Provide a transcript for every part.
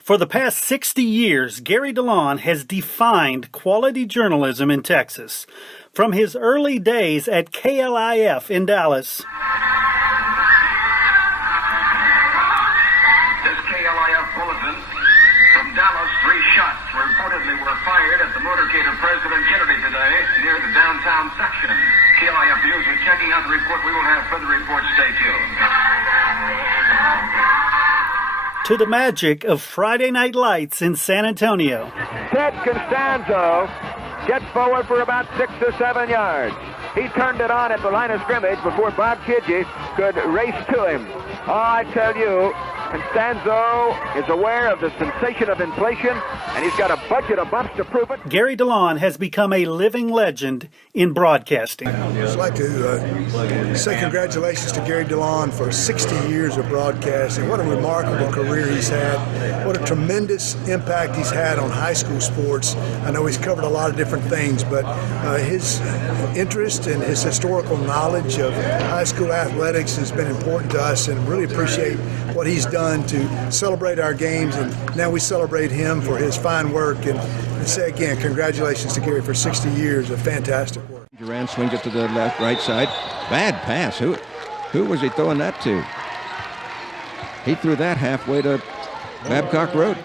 For the past 60 years, Gary DeLaune has defined quality journalism in Texas. From his early days at KLIF in Dallas. This KLIF bulletin from Dallas, 3 shots reportedly were fired at the motorcade of President Kennedy today near the downtown section. KLIF News is checking out the report. We will have further reports. Stay tuned. To the magic of Friday Night Lights in San Antonio. Ted Costanzo gets forward for about 6 or 7 yards. He turned it on at the line of scrimmage before Bob Kidgey could race to him. Oh, I tell you, Costanzo is aware of the sensation of inflation, and he's got a budget of bumps to prove it. Gary DeLaune has become a living legend in broadcasting. I'd like to say congratulations to Gary DeLaune for 60 years of broadcasting. What a remarkable career he's had. What a tremendous impact he's had on high school sports. I know he's covered a lot of different things, but his interest and his historical knowledge of high school athletics has been important to us, and really appreciate what he's done to celebrate our games, and now we celebrate him for his fine work. And say again, congratulations to Gary for 60 years of fantastic work. Durant swings it to the right side. Bad pass. Who was he throwing that to? He threw that halfway to Babcock Road.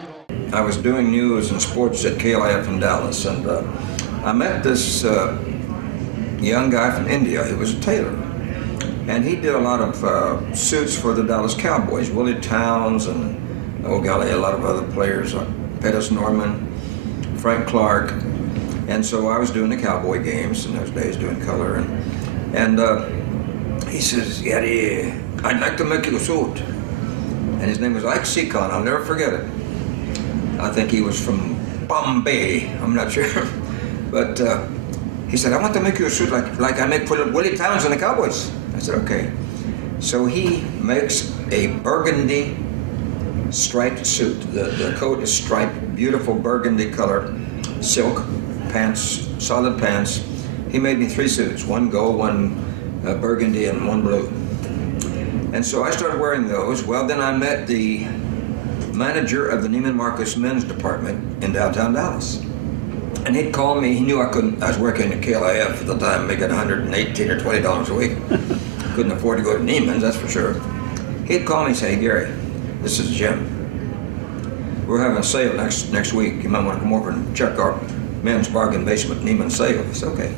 I was doing news and sports at KLIF in Dallas, and I met this young guy from India. He was a tailor. And he did a lot of suits for the Dallas Cowboys, Willie Towns and, oh golly, a lot of other players, Pettis Norman, Frank Clark. And so I was doing the Cowboy games in those days, doing color. And he says, Yadi, I'd like to make you a suit. And his name was Ike Seacon, I'll never forget it. I think he was from Bombay, I'm not sure. But he said, I want to make you a suit like I make for Willie Towns and the Cowboys. I said, okay. So he makes a burgundy striped suit. The coat is striped, beautiful burgundy color, silk pants, solid pants. He made me 3 suits, 1 gold, 1 burgundy, and 1 blue. And so I started wearing those. Well, then I met the manager of the Neiman Marcus men's department in downtown Dallas. And he'd call me. He knew I was working at KLIF at the time, making $118 or $20 a week. Couldn't afford to go to Neiman's, that's for sure. He'd call me and say, hey, Gary, this is Jim. We're having a sale next week. You might want to come over and check our men's bargain basement Neiman's sale. I said, okay.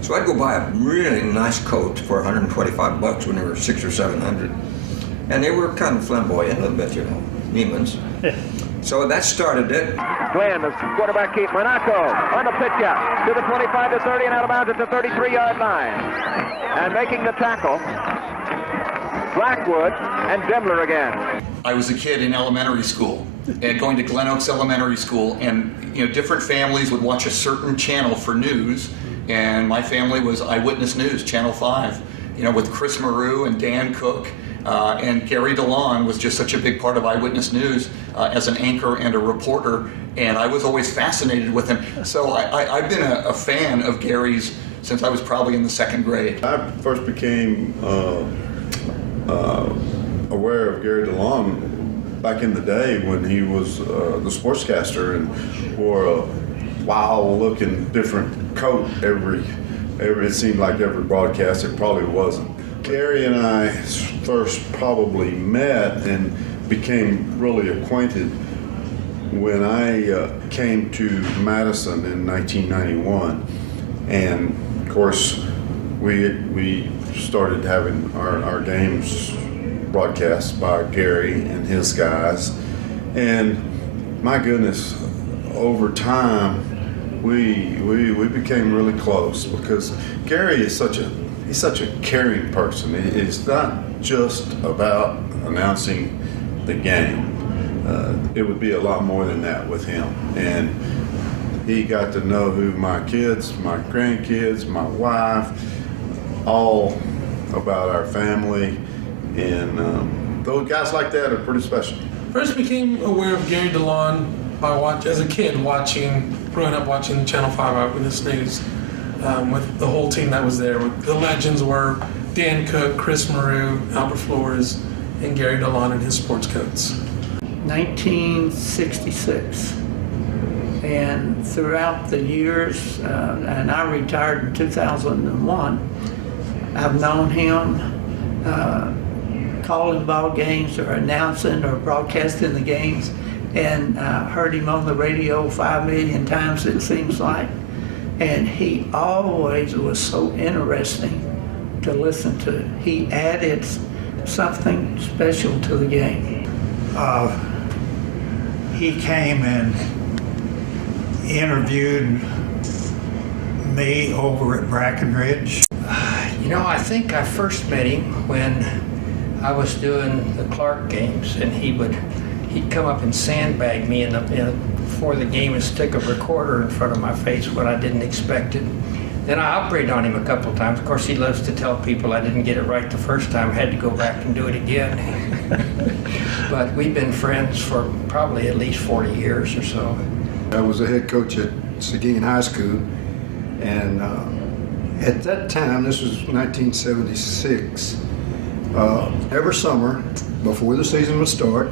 So I'd go buy a really nice coat for $125 when they were $600 or $700. And they were kind of flamboyant a little bit, you know, Neiman's. So that started it. Glenn, the quarterback keep Monaco on the pitch out to the 25 to 30 and out of bounds at the 33-yard line. And making the tackle, Blackwood and Demler again. I was a kid in elementary school and going to Glen Oaks Elementary School, and different families would watch a certain channel for news, and my family was Eyewitness News, Channel 5, with Chris Maru and Dan Cook. And Gary DeLaune was just such a big part of Eyewitness News as an anchor and a reporter, and I was always fascinated with him. So I've been a fan of Gary's since I was probably in the 2nd grade. I first became aware of Gary DeLaune back in the day when he was the sportscaster and wore a wild-looking different coat it seemed like every broadcast. It probably wasn't. Gary and I first probably met and became really acquainted when I came to Madison in 1991, and of course we started having our games broadcast by Gary and his guys, and my goodness, over time we became really close because Gary is such a caring person. It's not just about announcing the game. It would be a lot more than that with him. And he got to know who my kids, my grandkids, my wife, all about our family. And those guys like that are pretty special. First became aware of Gary DeLaune as a kid growing up watching Channel 5 Eyewitness News. With the whole team that was there. The legends were Dan Cook, Chris Maru, Albert Flores, and Gary DeLaune in his sports coats. 1966. And throughout the years, and I retired in 2001, I've known him calling ball games or announcing or broadcasting the games, and heard him on the radio 5 million times, it seems like. And he always was so interesting to listen to. He added something special to the game. He came and interviewed me over at Brackenridge. You know, I think I first met him when I was doing the Clark games, and he'd come up and sandbag me before the game and stick a recorder in front of my face when I didn't expect it. Then I operated on him a couple of times. Of course, he loves to tell people I didn't get it right the first time. I had to go back and do it again. But we've been friends for probably at least 40 years or so. I was a head coach at Seguin High School, and at that time, this was 1976, every summer, before the season would start,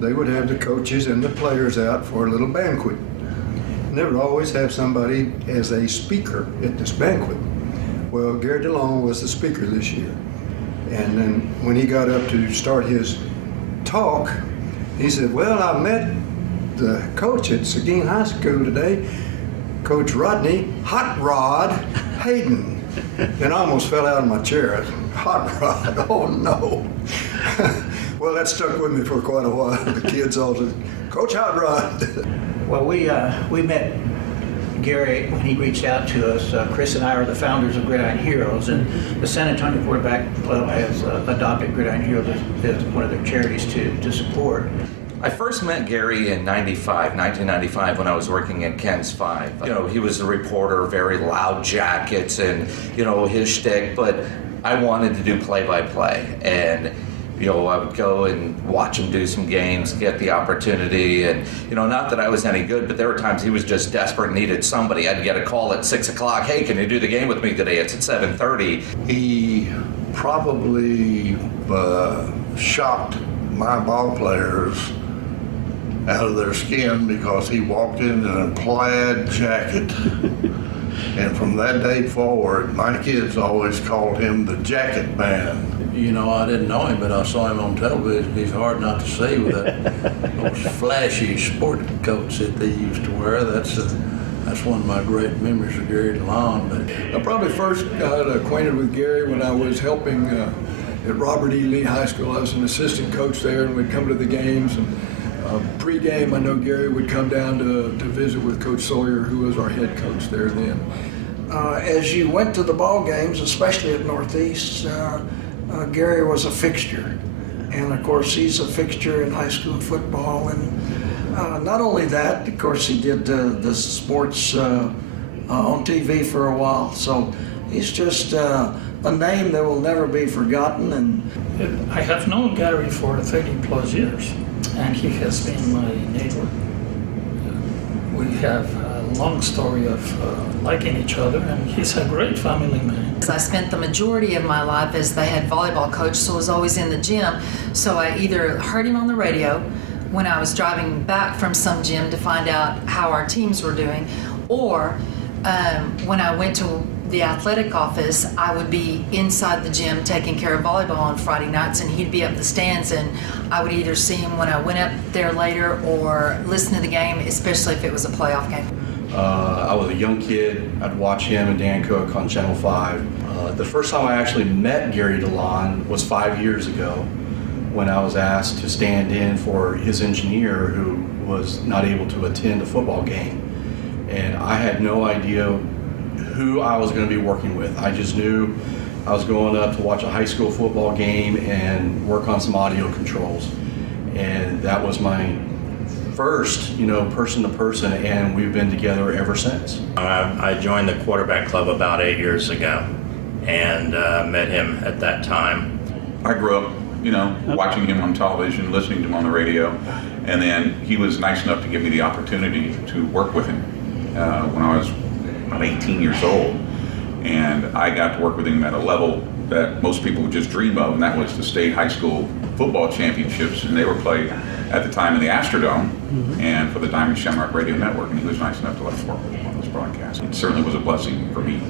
they would have the coaches and the players out for a little banquet. And they would always have somebody as a speaker at this banquet. Well, Gary DeLaune was the speaker this year. And then when he got up to start his talk, he said, well, I met the coach at Seguin High School today, Coach Rodney Hot Rod Hayden. And I almost fell out of my chair. Hot Rod, oh no. Well, that stuck with me for quite a while. The kids all said, Coach Hot Rod. Well, we met Gary when he reached out to us. Chris and I are the founders of Gridiron Heroes, and the San Antonio Quarterback Club has adopted Gridiron Heroes as one of their charities to support. I first met Gary in 1995, when I was working in Ken's 5. You know, he was a reporter, very loud jackets and, you know, his shtick, but I wanted to do play-by-play. And, you know, I would go and watch him do some games, get the opportunity, and, you know, not that I was any good, but there were times he was just desperate and needed somebody. I'd get a call at 6 o'clock, hey, can you do the game with me today? It's at 7:30. He probably shocked my ball players out of their skin because he walked in a plaid jacket. And from that day forward, my kids always called him the Jacket Man. You know, I didn't know him, but I saw him on television. He's hard not to see with those flashy sport coats that they used to wear. That's one of my great memories of Gary DeLaune. But I probably first got acquainted with Gary when I was helping at Robert E. Lee High School. I was an assistant coach there, and we'd come to the games. And pre-game, I know Gary would come down to visit with Coach Sawyer, who was our head coach there then. As you went to the ball games, especially at Northeast, Gary was a fixture. And of course, he's a fixture in high school football. And not only that, of course, he did the sports on TV for a while. So he's just a name that will never be forgotten. And I have known Gary for 30 plus years. And he has been my neighbor. We have a long story of liking each other, and he's a great family man. I spent the majority of my life as the head volleyball coach, so I was always in the gym. So I either heard him on the radio when I was driving back from some gym to find out how our teams were doing, or when I went to the athletic office, I would be inside the gym taking care of volleyball on Friday nights, and he'd be up the stands, and I would either see him when I went up there later or listen to the game, especially if it was a playoff game. I was a young kid. I'd watch him and Dan Cook on Channel 5. The first time I actually met Gary DeLaune was 5 years ago when I was asked to stand in for his engineer who was not able to attend a football game. And I had no idea who I was going to be working with. I just knew I was going up to watch a high school football game and work on some audio controls. And that was my first, you know, person to person, and we've been together ever since. I joined the quarterback club about 8 years ago and met him at that time. I grew up, you know, watching him on television, listening to him on the radio, and then he was nice enough to give me the opportunity to work with him when I was about 18 years old, and I got to work with him at a level that most people would just dream of, and that was the state high school football championships, and they were played at the time in the Astrodome and for the Diamond Shamrock Radio Network, and he was nice enough to let us work with him on this broadcast. It certainly was a blessing for me.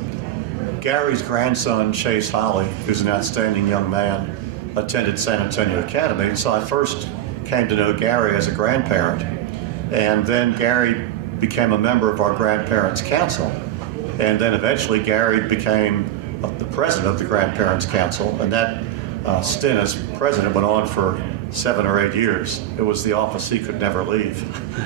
Gary's grandson, Chase Holly, who's an outstanding young man, attended San Antonio Academy, and so I first came to know Gary as a grandparent, and then Gary became a member of our Grandparents' Council, and then eventually Gary became the president of the Grandparents' Council, and that stint as president went on for 7 or 8 years. It was the office he could never leave.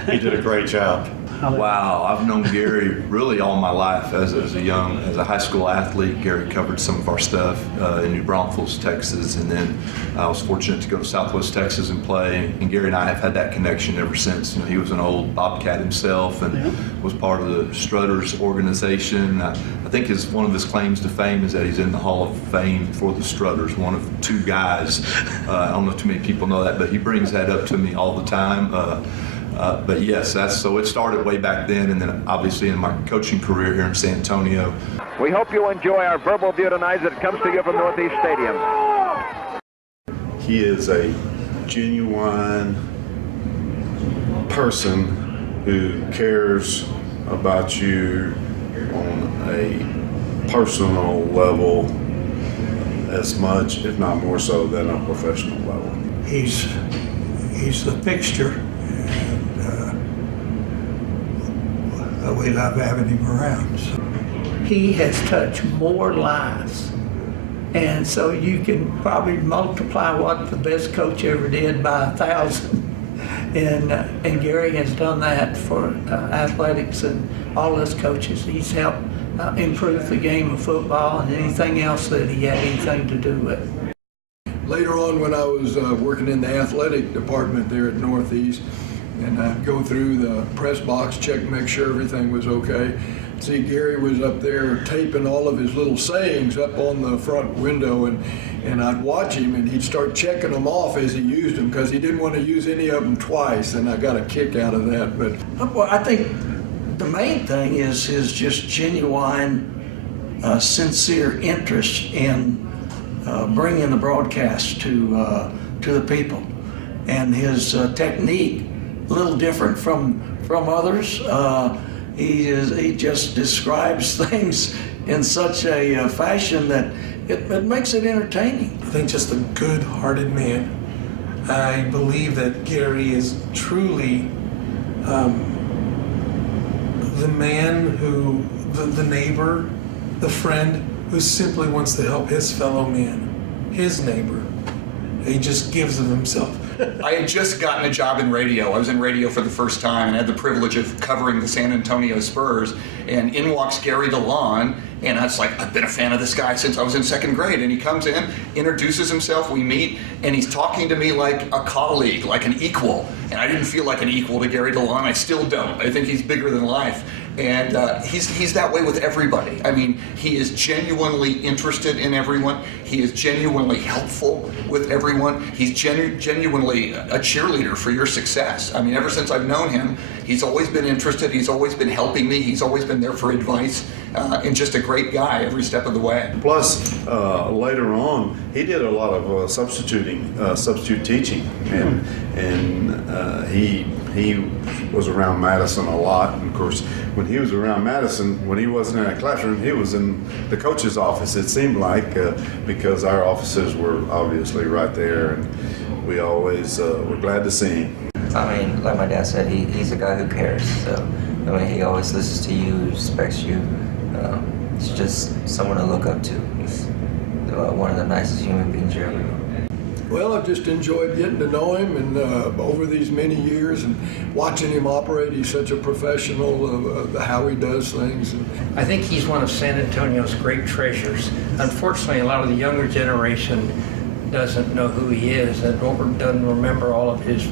He did a great job. Wow, I've known Gary really all my life as a high school athlete. Gary covered some of our stuff in New Braunfels, Texas, and then I was fortunate to go to Southwest Texas and play. And Gary and I have had that connection ever since. You know, he was an old Bobcat himself and was part of the Strutters organization. I think one of his claims to fame is that he's in the Hall of Fame for the Strutters, one of 2 guys. I don't know if too many people know that, but he brings that up to me all the time. But yes, so it started way back then, and then obviously in my coaching career here in San Antonio. We hope you enjoy our verbal view tonight as it comes to you from Northeast Stadium. He is a genuine person who cares about you on a personal level as much, if not more so, than a professional level. He's the fixture. We love having him around. He has touched more lives, and so you can probably multiply what the best coach ever did by 1,000. And Gary has done that for athletics and all us coaches. He's helped improve the game of football and anything else that he had anything to do with. Later on, when I was working in the athletic department there at Northeast, and I'd go through the press box, check, make sure everything was okay. See, Gary was up there taping all of his little sayings up on the front window, and I'd watch him, and he'd start checking them off as he used them because he didn't want to use any of them twice, and I got a kick out of that. But well, I think the main thing is his just genuine, sincere interest in bringing the broadcast to the people, and his technique. A little different from others. He just describes things in such a fashion that it makes it entertaining. I think just a good-hearted man. I believe that Gary is truly the man who, the neighbor, the friend who simply wants to help his fellow man, his neighbor. He just gives of himself. I had just gotten a job in radio. I was in radio for the first time and had the privilege of covering the San Antonio Spurs. And in walks Gary DeLaune, and I was like, I've been a fan of this guy since I was in 2nd grade. And he comes in, introduces himself, we meet, and he's talking to me like a colleague, like an equal. And I didn't feel like an equal to Gary DeLaune. I still don't. I think he's bigger than life. And he's that way with everybody. I mean, he is genuinely interested in everyone. He is genuinely helpful with everyone. He's genuinely a cheerleader for your success. I mean, ever since I've known him, he's always been interested. He's always been helping me. He's always been there for advice. And just a great guy every step of the way. Plus, later on, he did a lot of substitute teaching, and he was around Madison a lot. And of course, when he was around Madison, when he wasn't in a classroom, he was in the coach's office, it seemed like, because our offices were obviously right there, and we always were glad to see him. I mean, like my dad said, he's a guy who cares. So, I mean, he always listens to you, respects you. He's just someone to look up to. He's one of the nicest human beings you ever know. Well, I've just enjoyed getting to know him, and over these many years, and watching him operate. He's such a professional of how he does things. I think he's one of San Antonio's great treasures. Unfortunately, a lot of the younger generation doesn't know who he is and doesn't remember all of his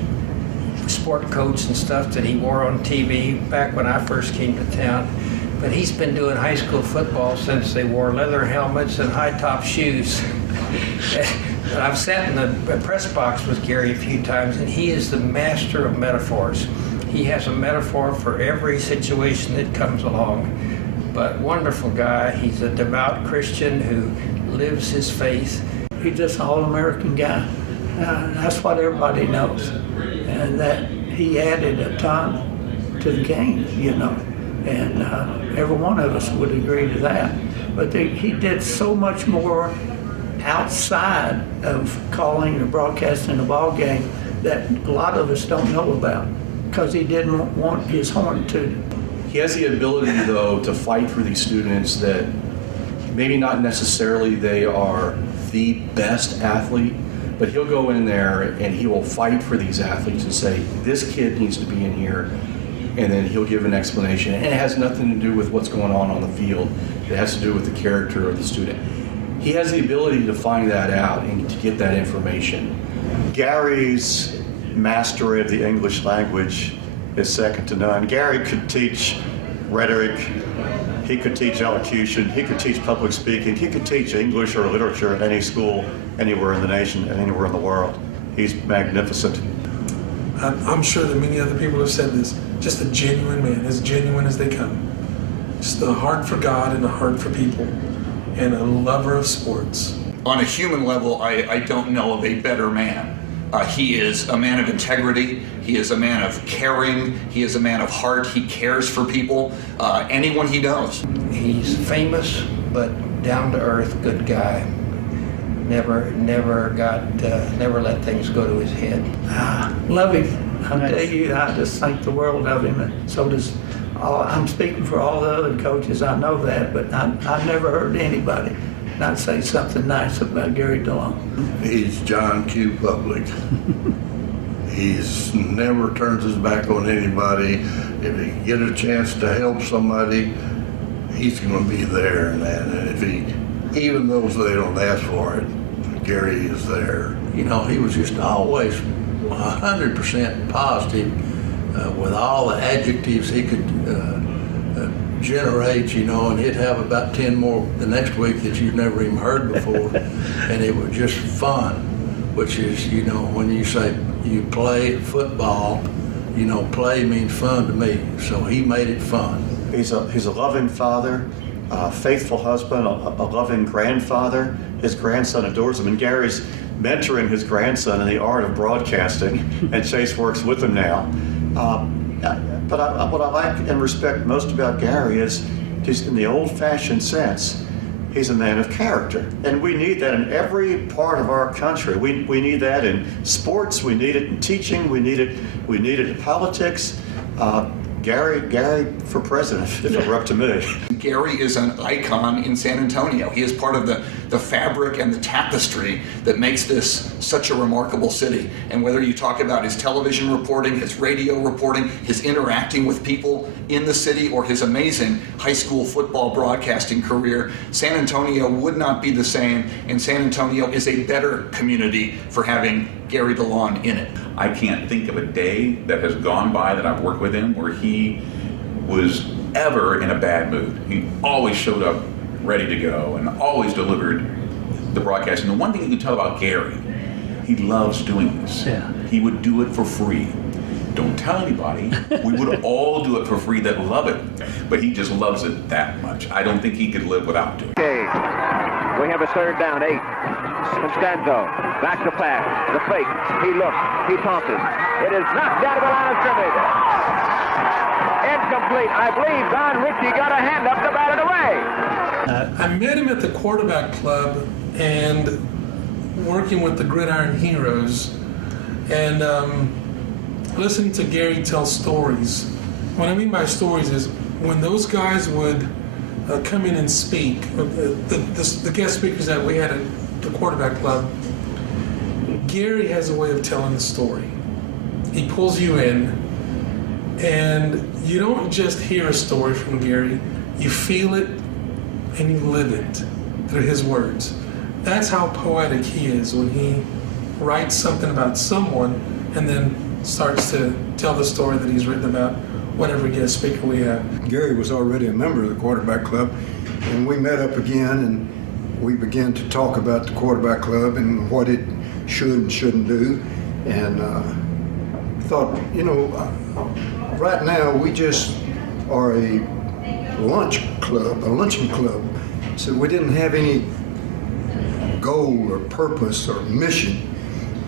sport coats and stuff that he wore on TV back when I first came to town. But he's been doing high school football since they wore leather helmets and high-top shoes. I've sat in the press box with Gary a few times, and he is the master of metaphors. He has a metaphor for every situation that comes along. But wonderful guy. He's a devout Christian who lives his faith. He's just an all-American guy. That's what everybody knows. And that he added a ton to the game, you know. And every one of us would agree to that. But he did so much more outside of calling or broadcasting a ball game that a lot of us don't know about because he didn't want his horn tooted. He has the ability, though, to fight for these students that maybe not necessarily they are the best athlete, but he'll go in there and he will fight for these athletes and say, this kid needs to be in here, and then he'll give an explanation. And it has nothing to do with what's going on the field. It has to do with the character of the student. He has the ability to find that out and to get that information. Gary's mastery of the English language is second to none. Gary could teach rhetoric, he could teach elocution, he could teach public speaking, he could teach English or literature at any school, anywhere in the nation and anywhere in the world. He's magnificent. I'm sure that many other people have said this, just a genuine man, as genuine as they come. Just a heart for God and a heart for people, and a lover of sports. On a human level, I don't know of a better man. He is a man of integrity. He is a man of caring. He is a man of heart. He cares for people, anyone he knows. He's famous, but down to earth, good guy. Never let things go to his head. Love him. I'll tell you, I just think the world of him, and so does I'm speaking for all the other coaches, I know that, but I've never heard anybody not say something nice about Gary DeLaune. He's John Q. Public. He's never turns his back on anybody. If he get a chance to help somebody, he's going to be there. And if he, even those they don't ask for it, Gary is there. You know, he was just always 100% positive with all the adjectives he could generate, you know, and he'd have about 10 more the next week that you've never even heard before. And it was just fun, which is, you know, when you say you play football, you know, play means fun to me. So he made it fun. He's a loving father, a faithful husband, a loving grandfather. His grandson adores him, and Gary's mentoring his grandson in the art of broadcasting, and Chase works with him now. But what I like and respect most about Gary is just in the old-fashioned sense, he's a man of character. And we need that in every part of our country. We need that in sports, we need it in teaching, we need it in politics. Gary for president, if it were up to me. Gary is an icon in San Antonio. He is part of the fabric and the tapestry that makes this such a remarkable city. And whether you talk about his television reporting, his radio reporting, his interacting with people in the city, or his amazing high school football broadcasting career, San Antonio would not be the same, and San Antonio is a better community for having Gary DeLaune in it. I can't think of a day that has gone by that I've worked with him where he was ever in a bad mood. He always showed up ready to go and always delivered the broadcast. And the one thing you can tell about Gary, he loves doing this. Yeah. He would do it for free. Don't tell anybody. We would all do it for free that love it, but he just loves it that much. I don't think he could live without doing it. Okay, we have a third down, 8. Constanzo, back to pass, the fake, he looks, he tosses. It is knocked out of the line of scrimmage. Incomplete. I believe Don Ritchie got a hand up to bat it away. I met him at the quarterback club and working with the Gridiron Heroes, and listening to Gary tell stories. What I mean by stories is when those guys would come in and speak, the guest speakers that we had at the quarterback club, Gary has a way of telling the story. He pulls you in, and you don't just hear a story from Gary, you feel it and you live it through his words. That's how poetic he is when he writes something about someone and then starts to tell the story that he's written about whatever guest speaker we have. Gary was already a member of the quarterback club, and we met up again and we began to talk about the quarterback club and what it should and shouldn't do. And thought, you know, right now we just are a luncheon club. So we didn't have any goal or purpose or mission.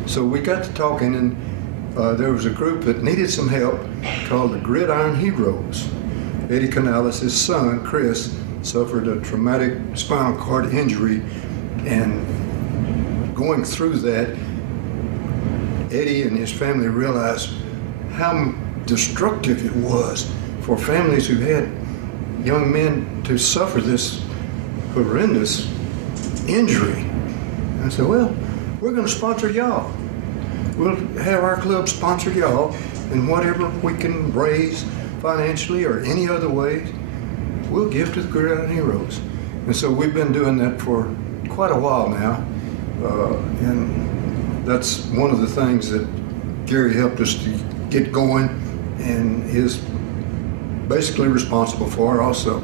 So we got to talking, and there was a group that needed some help called the Gridiron Heroes. Eddie Canales, his son, Chris, suffered a traumatic spinal cord injury, and going through that, Eddie and his family realized how destructive it was for families who had young men to suffer this horrendous injury. I said, well, we're going to sponsor y'all. We'll have our club sponsor y'all, and whatever we can raise financially or any other way, we'll give to the Gridiron Heroes. And so we've been doing that for quite a while now, and that's one of the things that Gary helped us to get going and is basically responsible for also.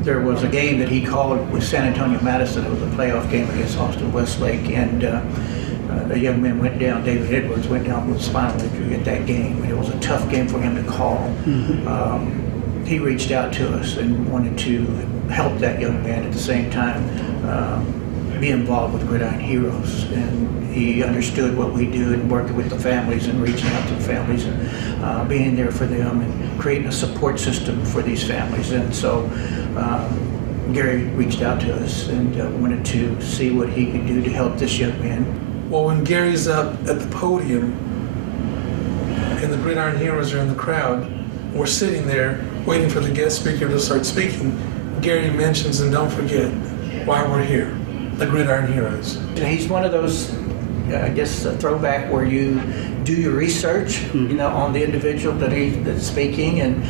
There was a game that he called with San Antonio Madison. It was a playoff game against Austin Westlake, and a young man went down, David Edwards went down with spinal injury at that game. It was a tough game for him to call. He reached out to us and wanted to help that young man at the same time be involved with Gridiron Heroes. And he understood what we do and working with the families and reaching out to the families and being there for them and creating a support system for these families. And so Gary reached out to us and wanted to see what he could do to help this young man. Well, when Gary's up at the podium and the Gridiron Heroes are in the crowd, we're sitting there waiting for the guest speaker to start speaking, Gary mentions, and don't forget why we're here, the Gridiron Heroes. He's one of those, I guess, a throwback where you do your research, you know, on the individual that's speaking, and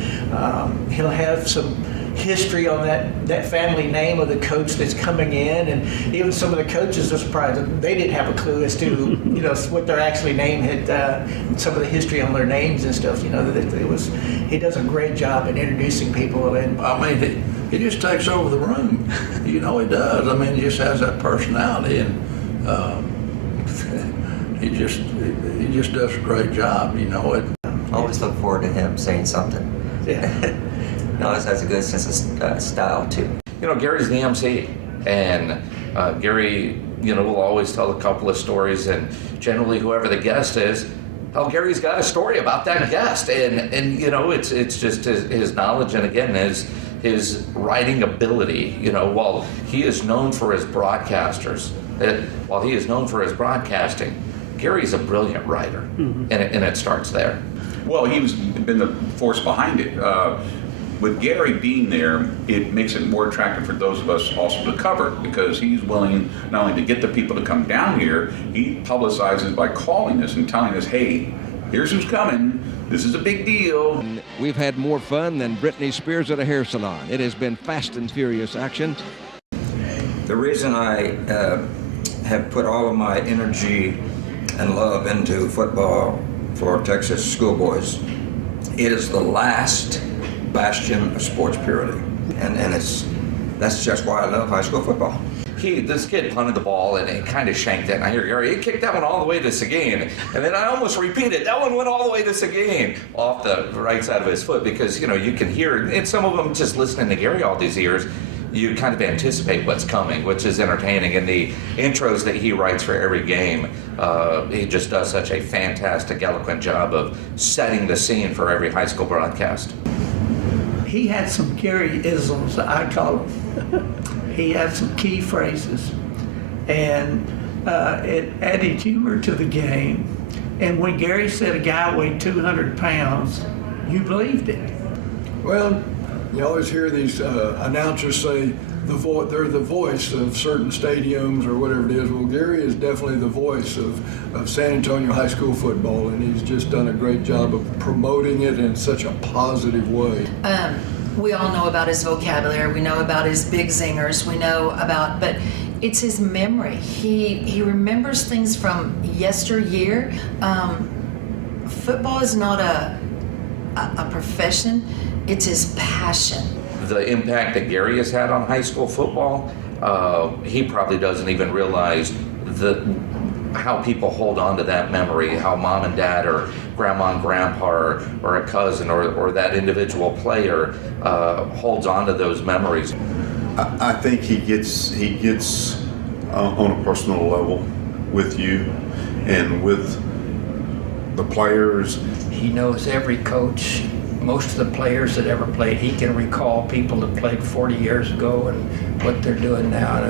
he'll have some history on that family name of the coach that's coming in, and even some of the coaches are surprised that they didn't have a clue as to you know what their actually name had, some of the history on their names and stuff. You know, that it was. He does a great job at introducing people, and I mean, he just takes over the room. You know, he does. I mean, he just has that personality, and he just does a great job. You know it. I always look forward to him saying something. Yeah. He always has a good sense of style too. You know, Gary's the MC, and Gary, you know, will always tell a couple of stories, and generally whoever the guest is, Gary's got a story about that guest, and you know, it's just his knowledge, and again, his writing ability. You know, while he is known for his broadcasters, while he is known for his broadcasting, Gary's a brilliant writer, and it starts there. Well, he's been the force behind it. With Gary being there, it makes it more attractive for those of us also to cover, because he's willing not only to get the people to come down here, he publicizes by calling us and telling us, hey, here's who's coming. This is a big deal. We've had more fun than Britney Spears at a hair salon. It has been fast and furious action. The reason I have put all of my energy and love into football for Texas schoolboys, it is the last bastion of sports purity, and that's just why I love high school football. This kid punted the ball and it kind of shanked it, and I hear Gary, he kicked that one all the way to Seguin, and then I almost repeated, that one went all the way to Seguin, off the right side of his foot, because you know, you can hear, and some of them just listening to Gary all these years, you kind of anticipate what's coming, which is entertaining. And the intros that he writes for every game, he just does such a fantastic, eloquent job of setting the scene for every high school broadcast. He had some Gary-isms, I call them. He had some key phrases, and it added humor to the game. And when Gary said a guy weighed 200 pounds, you believed it. Well, you always hear these announcers say they're the voice of certain stadiums or whatever it is. Well, Gary is definitely the voice of San Antonio high school football, and he's just done a great job of promoting it in such a positive way. We all know about his vocabulary. We know about his big zingers. We know about, but it's his memory. He remembers things from yesteryear. Football is not a profession. It's his passion. The impact that Gary has had on high school football, he probably doesn't even realize how people hold on to that memory, how mom and dad or grandma and grandpa or a cousin or that individual player holds on to those memories. I think he gets on a personal level with you and with the players. He knows every coach, most of the players that ever played. He can recall people that played 40 years ago and what they're doing now.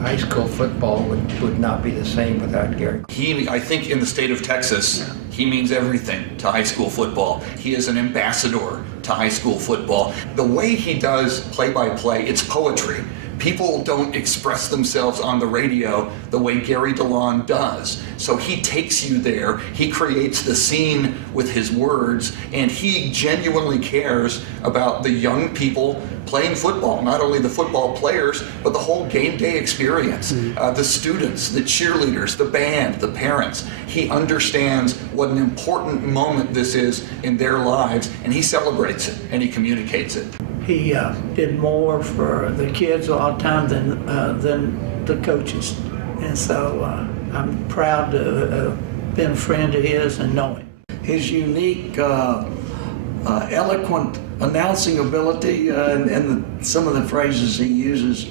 High school football would not be the same without Gary. I think in the state of Texas, he means everything to high school football. He is an ambassador to high school football. The way he does play-by-play, it's poetry. People don't express themselves on the radio the way Gary DeLaune does. So he takes you there, he creates the scene with his words, and he genuinely cares about the young people playing football, not only the football players, but the whole game day experience. The students, the cheerleaders, the band, the parents. He understands what an important moment this is in their lives, and he celebrates it, and he communicates it. He did more for the kids a lot of time than the coaches. And so I'm proud to have been a friend of his and know him. His unique, eloquent announcing ability and some of the phrases he uses,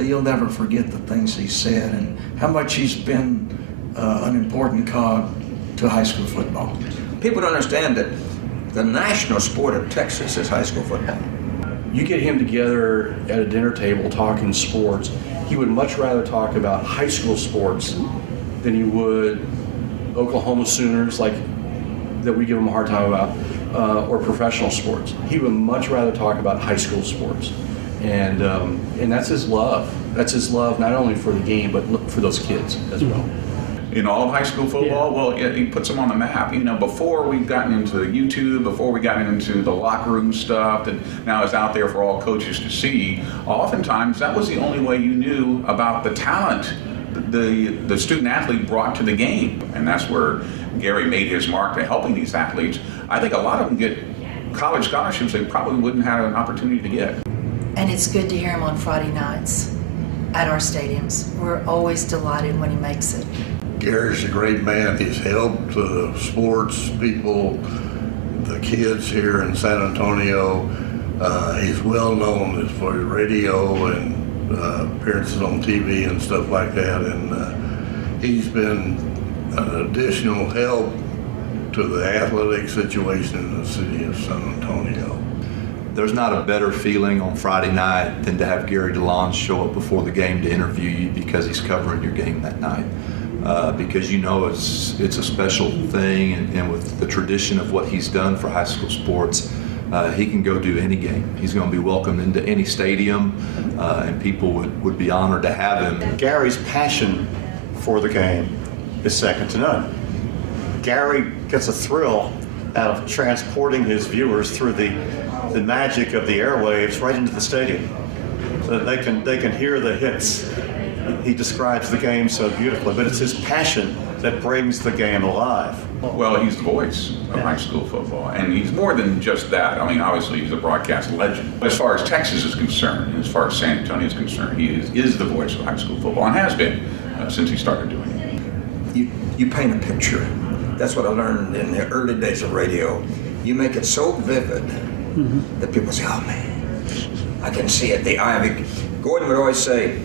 you'll never forget the things he said and how much he's been an important cog to high school football. People don't understand that the national sport of Texas is high school football. You get him together at a dinner table talking sports, he would much rather talk about high school sports than he would Oklahoma Sooners, like that we give him a hard time about, or professional sports. He would much rather talk about high school sports. And that's his love. That's his love not only for the game, but for those kids as well. In all of high school football, well, he puts them on the map. Before we've gotten into YouTube, before we got into the locker room stuff that now is out there for all coaches to see, oftentimes that was the only way you knew about the talent the student athlete brought to the game. And that's where Gary made his mark to helping these athletes. I think a lot of them get college scholarships they probably wouldn't have an opportunity to get. And it's good to hear him on Friday nights at our stadiums. We're always delighted when he makes it. Gary's a great man. He's helped sports people, the kids here in San Antonio. He's well known for his radio and appearances on TV and stuff like that. And he's been an additional help to the athletic situation in the city of San Antonio. There's not a better feeling on Friday night than to have Gary DeLaune show up before the game to interview you because he's covering your game that night. Because it's a special thing, and with the tradition of what he's done for high school sports, he can go do any game. He's going to be welcomed into any stadium, and people would be honored to have him. Gary's passion for the game is second to none. Gary gets a thrill out of transporting his viewers through the magic of the airwaves right into the stadium, so that they can hear the hits. He describes the game so beautifully, but it's his passion that brings the game alive. Well, he's the voice of high school football, and he's more than just that. I mean, obviously, he's a broadcast legend. As far as Texas is concerned, as far as San Antonio is concerned, he is the voice of high school football, and has been since he started doing it. You paint a picture. That's what I learned in the early days of radio. You make it so vivid that people say, "Oh man, I can see it." The Ivy. Gordon would always say,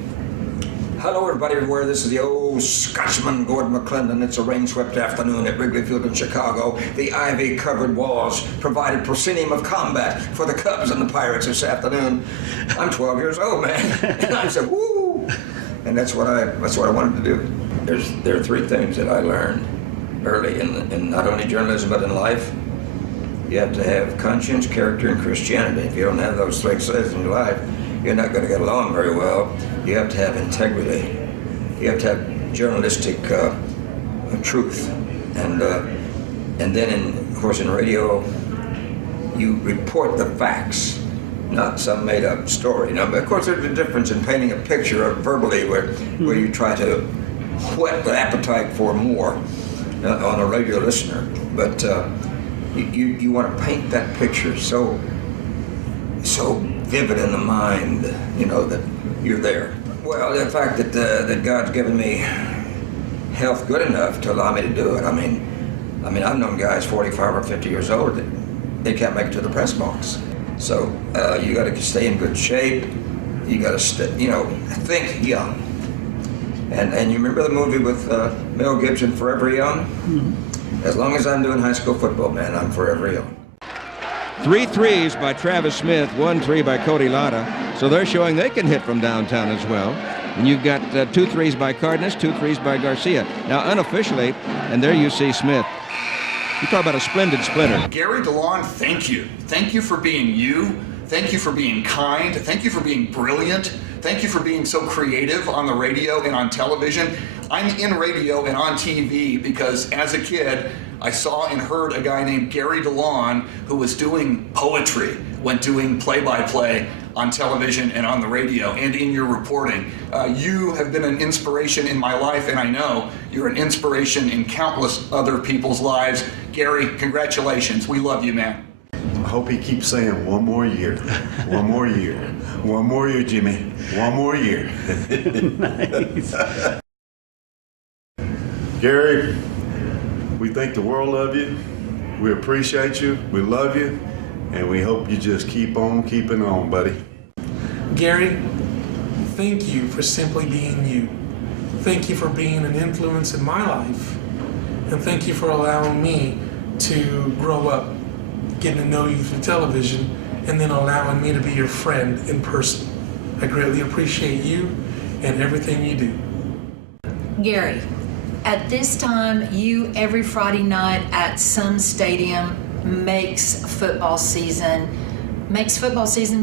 "Hello, everybody everywhere. This is the old Scotsman, Gordon McClendon. It's a rain-swept afternoon at Wrigley Field in Chicago. The ivy-covered walls provided proscenium of combat for the Cubs and the Pirates this afternoon." I'm 12 years old, man, and I said, "Woo!" And that's what I wanted to do. There are three things that I learned early in not only journalism but in life. You have to have conscience, character, and Christianity. If you don't have those three things in your life, you're not going to get along very well. You have to have integrity. You have to have journalistic truth, and then, of course, in radio, you report the facts, not some made-up story. Now, but of course, there's a difference in painting a picture verbally, where you try to whet the appetite for more on a radio listener, but you want to paint that picture so vivid in the mind, that you're there. Well, the fact that God's given me health good enough to allow me to do it. I mean, I've known guys 45 or 50 years old that they can't make it to the press box. So you got to stay in good shape, you got to stay, think young. And you remember the movie with Mel Gibson, Forever Young? As long as I'm doing high school football, man, I'm forever young. 3 threes by Travis Smith, 1 3 by Cody Lotta. So they're showing they can hit from downtown as well. And you've got 2 threes by Cardenas, 2 threes by Garcia. Now unofficially, and there you see Smith. You talk about a splendid splitter. Gary DeLaune, thank you. Thank you for being you. Thank you for being kind. Thank you for being brilliant. Thank you for being so creative on the radio and on television. I'm in radio and on TV because as a kid, I saw and heard a guy named Gary DeLaune who was doing poetry when doing play-by-play on television and on the radio and in your reporting. You have been an inspiration in my life, and I know you're an inspiration in countless other people's lives. Gary, congratulations. We love you, man. I hope he keeps saying 1 more year, 1 more year, 1 more year, Jimmy, 1 more year. Nice. Gary, we think the world of you. We appreciate you. We love you. And we hope you just keep on keeping on, buddy. Gary, thank you for simply being you. Thank you for being an influence in my life. And thank you for allowing me to grow up, getting to know you through television, and then allowing me to be your friend in person. I greatly appreciate you and everything you do. Gary, at this time, you every Friday night at some stadium makes football season,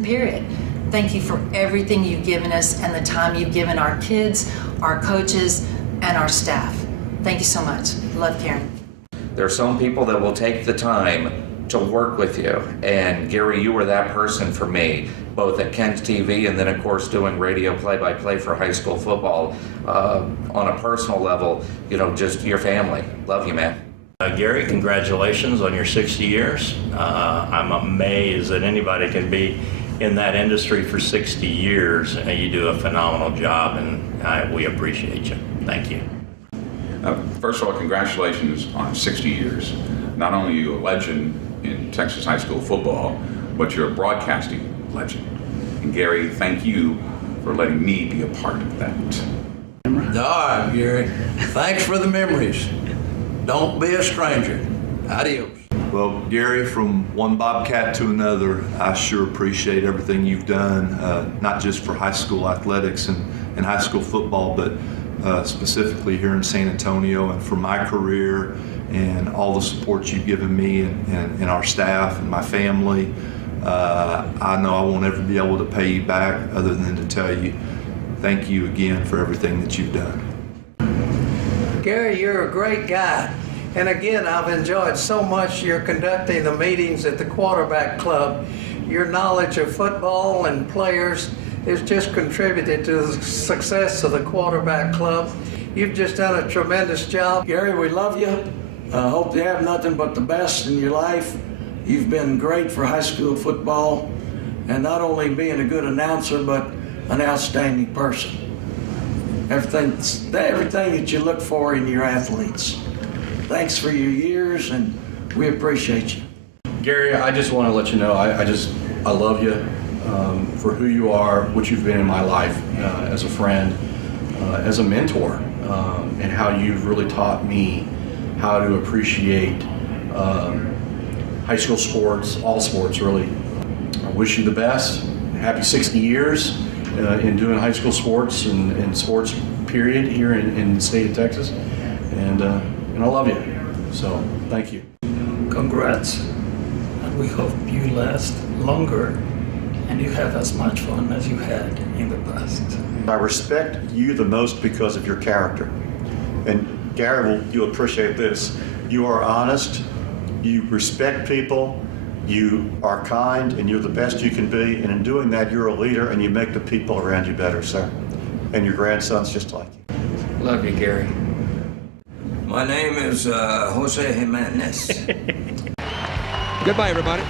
period. Thank you for everything you've given us and the time you've given our kids, our coaches, and our staff. Thank you so much. Love, Karen. There are some people that will take the time to work with you, and Gary, you were that person for me, both at Kent's TV and then of course doing radio play-by-play for high school football. On a personal level, just your family. Love you, man. Gary, congratulations on your 60 years. I'm amazed that anybody can be in that industry for 60 years. You do a phenomenal job, and we appreciate you. Thank you. First of all, congratulations on 60 years. Not only are you a legend in Texas high school football, but you're a broadcasting legend. And Gary, thank you for letting me be a part of that. All right, Gary. Thanks for the memories. Don't be a stranger. Adios. Well, Gary, from one Bobcat to another, I sure appreciate everything you've done, not just for high school athletics and high school football, but specifically here in San Antonio and for my career and all the support you've given me and our staff and my family. I know I won't ever be able to pay you back other than to tell you thank you again for everything that you've done. Gary, you're a great guy. And again, I've enjoyed so much your conducting the meetings at the Quarterback Club. Your knowledge of football and players has just contributed to the success of the Quarterback Club. You've just done a tremendous job. Gary, we love you. Hope you have nothing but the best in your life. You've been great for high school football, and not only being a good announcer, but an outstanding person. Everything that you look for in your athletes. Thanks for your years, and we appreciate you. Gary, I just want to let you know I love you for who you are, what you've been in my life as a friend, as a mentor, and how you've really taught me how to appreciate high school sports, all sports really. I wish you the best. Happy 60 years in doing high school sports and sports period here in the state of Texas. And I love you. So thank you. Congrats. And we hope you last longer and you have as much fun as you had in the past. I respect you the most because of your character. And Gary, you'll appreciate this. You are honest, you respect people, you are kind, and you're the best you can be. And in doing that, you're a leader and you make the people around you better, sir. And your grandson's just like you. Love you, Gary. My name is Jose Jimenez. Goodbye, everybody.